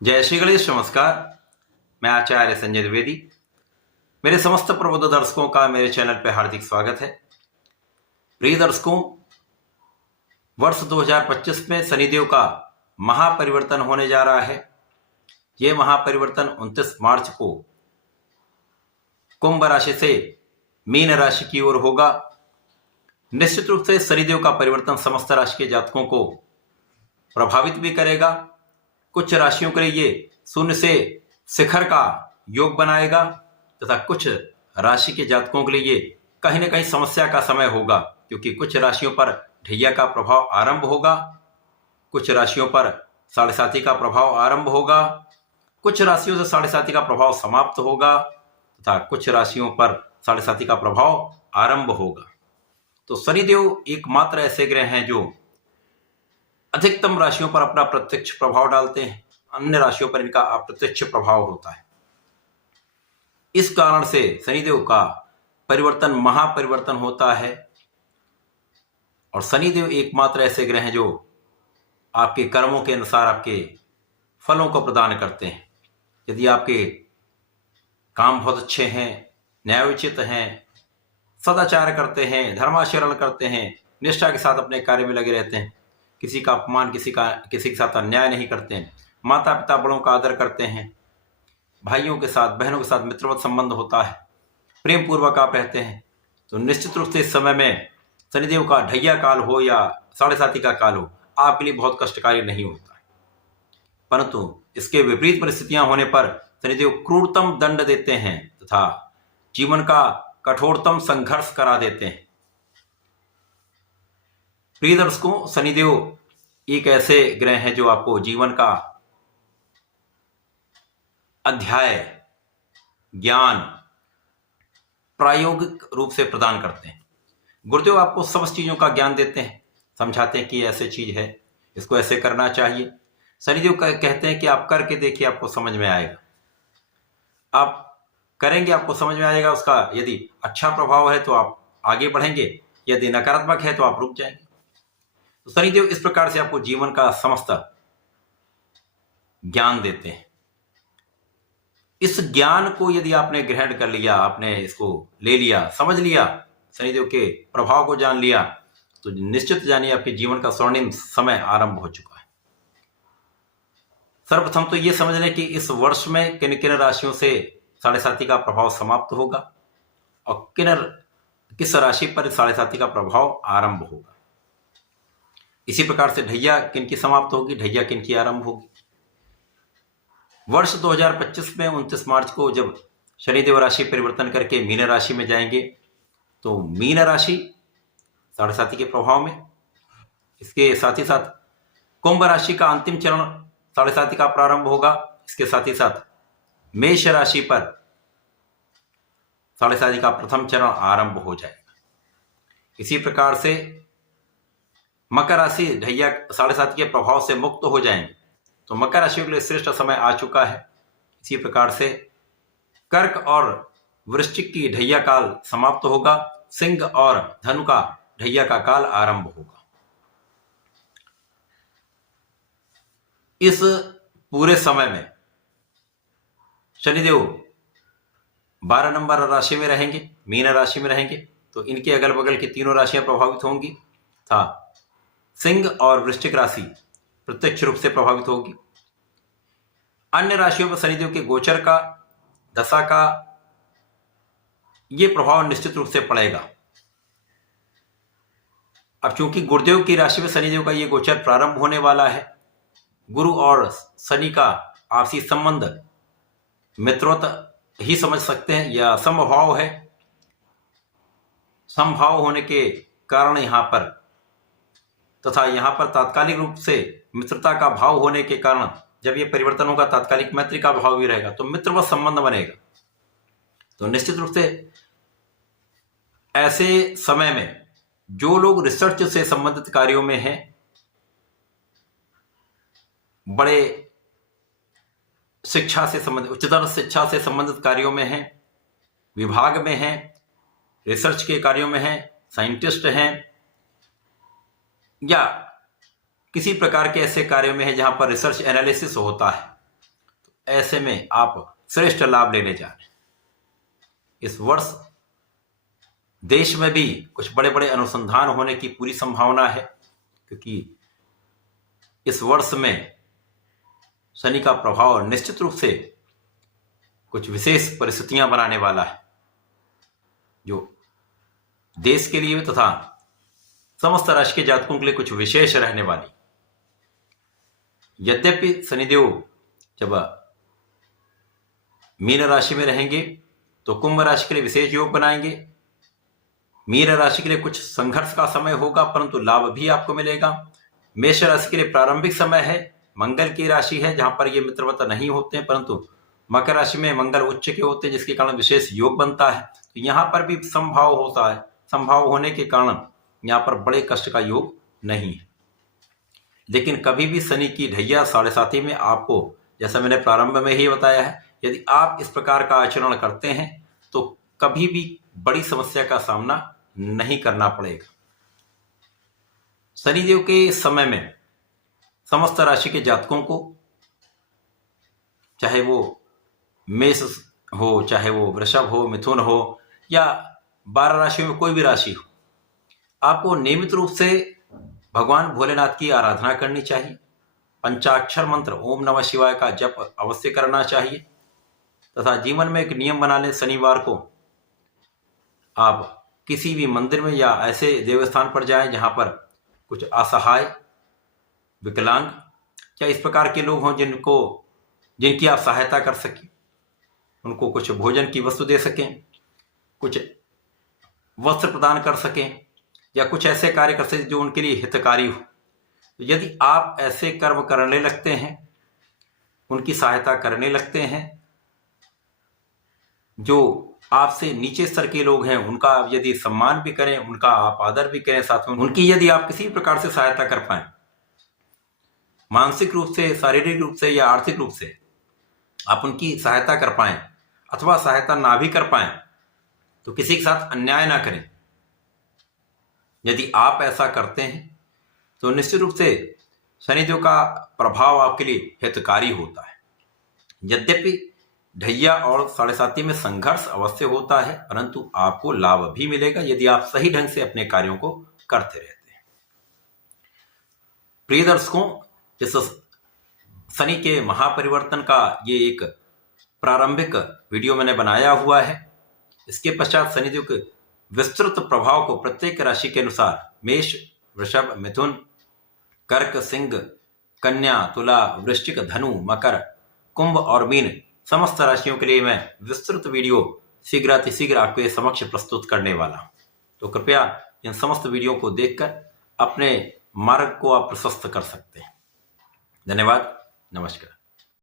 जय श्री गणेश। नमस्कार। मैं आचार्य संजय द्विवेदी। मेरे समस्त प्रबुद्ध दर्शकों का मेरे चैनल पर हार्दिक स्वागत है। प्रिय दर्शकों, वर्ष 2025 में शनिदेव का महापरिवर्तन होने जा रहा है। ये महापरिवर्तन 29 मार्च को कुंभ राशि से मीन राशि की ओर होगा। निश्चित रूप से शनिदेव का परिवर्तन समस्त राशि के जातकों को प्रभावित भी करेगा। कुछ राशियों के लिए ये शून्य से शिखर का योग बनाएगा तथा कुछ राशि के जातकों के लिए कहीं न कहीं समस्या का समय होगा, क्योंकि कुछ राशियों पर ढैया का प्रभाव आरंभ होगा, कुछ राशियों पर साढ़े साथी का प्रभाव आरंभ होगा, कुछ राशियों से साढ़े साथी का प्रभाव समाप्त होगा तथा कुछ राशियों पर साढ़े साथी का प्रभाव आरंभ होगा। तो शनिदेव एकमात्र ऐसे ग्रह हैं जो अधिकतम राशियों पर अपना प्रत्यक्ष प्रभाव डालते हैं, अन्य राशियों पर इनका अप्रत्यक्ष प्रभाव होता है। इस कारण से शनिदेव का परिवर्तन महापरिवर्तन होता है और शनिदेव एकमात्र ऐसे ग्रह हैं जो आपके कर्मों के अनुसार आपके फलों को प्रदान करते हैं। यदि आपके काम बहुत अच्छे हैं, न्यायोचित हैं, सदाचार करते हैं, धर्माचरण करते हैं, निष्ठा के साथ अपने कार्य में लगे रहते हैं, किसी का अपमान, किसी के साथ अन्याय नहीं करते हैं, माता पिता बड़ों का आदर करते हैं, भाइयों के साथ बहनों के साथ मित्रवत संबंध होता है, प्रेम पूर्वक आप रहते हैं, तो निश्चित रूप से इस समय में शनिदेव का ढैया काल हो या साढ़े साथी का काल हो, आपके लिए बहुत कष्टकारी नहीं होता है। परंतु इसके विपरीत परिस्थितियां होने पर शनिदेव क्रूरतम दंड देते हैं तथा जीवन का कठोरतम संघर्ष करा देते हैं। प्रिय दर्शकों, शनिदेव एक ऐसे ग्रह हैं जो आपको जीवन का अध्याय, ज्ञान प्रायोगिक रूप से प्रदान करते हैं। गुरुदेव आपको समस्त चीजों का ज्ञान देते हैं, समझाते हैं कि ऐसे चीज है, इसको ऐसे करना चाहिए। शनिदेव कहते हैं कि आप करके देखिए, आपको समझ में आएगा। आप करेंगे, आपको समझ में आएगा। उसका यदि अच्छा प्रभाव है तो आप आगे बढ़ेंगे, यदि नकारात्मक है तो आप रुक जाएंगे। तो शनिदेव इस प्रकार से आपको जीवन का समस्त ज्ञान देते हैं। इस ज्ञान को यदि आपने ग्रहण कर लिया, आपने इसको ले लिया, समझ लिया, शनिदेव के प्रभाव को जान लिया, तो निश्चित जानिए आपके जीवन का स्वर्णिम समय आरंभ हो चुका है। सर्वप्रथम तो यह समझ लें कि इस वर्ष में किन किन राशियों से साढ़े साथी का प्रभाव समाप्त होगा और किस राशि पर साढ़े साथी का प्रभाव आरंभ होगा। इसी प्रकार से ढैया किन की समाप्त होगी, ढैया किन की आरंभ होगी। वर्ष 2025 में 29 मार्च को जब शनिदेव राशि परिवर्तन करके मीन राशि में जाएंगे, तो मीन राशि साढ़े साथी के प्रभाव में, इसके साथ ही साथ कुंभ राशि का अंतिम चरण साढ़े साथी का प्रारंभ होगा। इसके साथ ही साथ मेष राशि पर साढ़े साथी का प्रथम चरण आरंभ हो जाएगा। इसी प्रकार से मकर राशि ढैया साढ़े साथी के प्रभाव से मुक्त हो जाएंगे, तो मकर राशि के लिए श्रेष्ठ समय आ चुका है। इसी प्रकार से कर्क और वृश्चिक की ढैया काल समाप्त होगा, सिंह और धनु का ढैया का काल आरंभ होगा। इस पूरे समय में शनिदेव 12 नंबर राशि में रहेंगे, मीन राशि में रहेंगे, तो इनके अगल बगल की तीनों राशियां प्रभावित होंगी था। सिंह और वृश्चिक राशि प्रत्यक्ष रूप से प्रभावित होगी। अन्य राशियों पर शनिदेव के गोचर का, दशा का यह प्रभाव निश्चित रूप से पड़ेगा। अब चूंकि गुरुदेव की राशि में शनिदेव का यह गोचर प्रारंभ होने वाला है, गुरु और शनि का आपसी संबंध मित्रवत ही समझ सकते हैं या समभाव है। समभाव होने के कारण यहां पर तथा यहां पर तात्कालिक रूप से मित्रता का भाव होने के कारण जब यह परिवर्तन होगा, तात्कालिक मैत्री का भाव भी रहेगा, तो मित्रवत संबंध बनेगा। तो निश्चित रूप से ऐसे समय में जो लोग रिसर्च से संबंधित कार्यों में हैं, बड़े शिक्षा से संबंधित, उच्चतर शिक्षा से संबंधित कार्यों में हैं, विभाग में हैं, रिसर्च के कार्यों में हैं, साइंटिस्ट हैं, या किसी प्रकार के ऐसे कार्यों में है जहां पर रिसर्च एनालिसिस होता है, ऐसे में आप श्रेष्ठ लाभ लेने जा रहे हैं। इस वर्ष देश में भी कुछ बड़े बड़े अनुसंधान होने की पूरी संभावना है, क्योंकि इस वर्ष में शनि का प्रभाव निश्चित रूप से कुछ विशेष परिस्थितियां बनाने वाला है, जो देश के लिए तथा समस्त राशि के जातकों के लिए कुछ विशेष रहने वाली। यद्यपि शनिदेव जब मीन राशि में रहेंगे तो कुंभ राशि के लिए विशेष योग बनाएंगे। मीन राशि के लिए कुछ संघर्ष का समय होगा, परंतु लाभ भी आपको मिलेगा। मेष राशि के लिए प्रारंभिक समय है, मंगल की राशि है जहां पर ये मित्रवत नहीं होते हैं, परंतु मकर राशि में मंगल उच्च के होते हैं, जिसके कारण विशेष योग बनता है। तो यहां पर भी संभाव होता है, संभाव होने के कारण यहां पर बड़े कष्ट का योग नहीं है। लेकिन कभी भी शनि की ढैया 7.5 में आपको, जैसा मैंने प्रारंभ में ही बताया है, यदि आप इस प्रकार का आचरण करते हैं तो कभी भी बड़ी समस्या का सामना नहीं करना पड़ेगा। शनिदेव के समय में समस्त राशि के जातकों को, चाहे वो मेष हो, चाहे वो वृषभ हो, मिथुन हो, या 12 राशियों में कोई भी राशि हो, आपको नियमित रूप से भगवान भोलेनाथ की आराधना करनी चाहिए। पंचाक्षर मंत्र ओम नमः शिवाय का जप अवश्य करना चाहिए, तथा जीवन में एक नियम बना लें, शनिवार को आप किसी भी मंदिर में या ऐसे देवस्थान पर जाएं जहां पर कुछ असहाय, विकलांग या इस प्रकार के लोग हों जिनकी आप सहायता कर सकें, उनको कुछ भोजन की वस्तु दे सकें, कुछ वस्त्र प्रदान कर सकें, या कुछ ऐसे कार्य कर सकें जो उनके लिए हितकारी हो। तो यदि आप ऐसे कर्म करने लगते हैं, उनकी सहायता करने लगते हैं, जो आपसे नीचे स्तर के लोग हैं उनका आप यदि सम्मान भी करें, उनका आप आदर भी करें, साथ में उनकी यदि आप किसी प्रकार से सहायता कर पाएं, मानसिक रूप से, शारीरिक रूप से या आर्थिक रूप से आप उनकी सहायता कर पाएं, अथवा सहायता ना भी कर पाएं, तो किसी के साथ अन्याय ना करें। यदि आप ऐसा करते हैं तो निश्चित रूप से शनिदेव का प्रभाव आपके लिए हितकारी होता है। यद्यपि ढैया और 7.5 में संघर्ष अवश्य होता है, परंतु आपको लाभ भी मिलेगा यदि आप सही ढंग से अपने कार्यों को करते रहते हैं। प्रिय दर्शकों, इस शनि के महापरिवर्तन का ये एक प्रारंभिक वीडियो मैंने बनाया हुआ है। इसके पश्चात शनिदेव के विस्तृत प्रभाव को प्रत्येक राशि के अनुसार मेष, वृषभ, मिथुन, कर्क, सिंह, कन्या, तुला, वृश्चिक, धनु, मकर, कुंभ और मीन समस्त राशियों के लिए मैं विस्तृत वीडियो शीघ्र आपके समक्ष प्रस्तुत करने वाला हूं। तो कृपया इन समस्त वीडियो को देखकर अपने मार्ग को आप प्रशस्त कर सकते हैं। धन्यवाद, नमस्कार।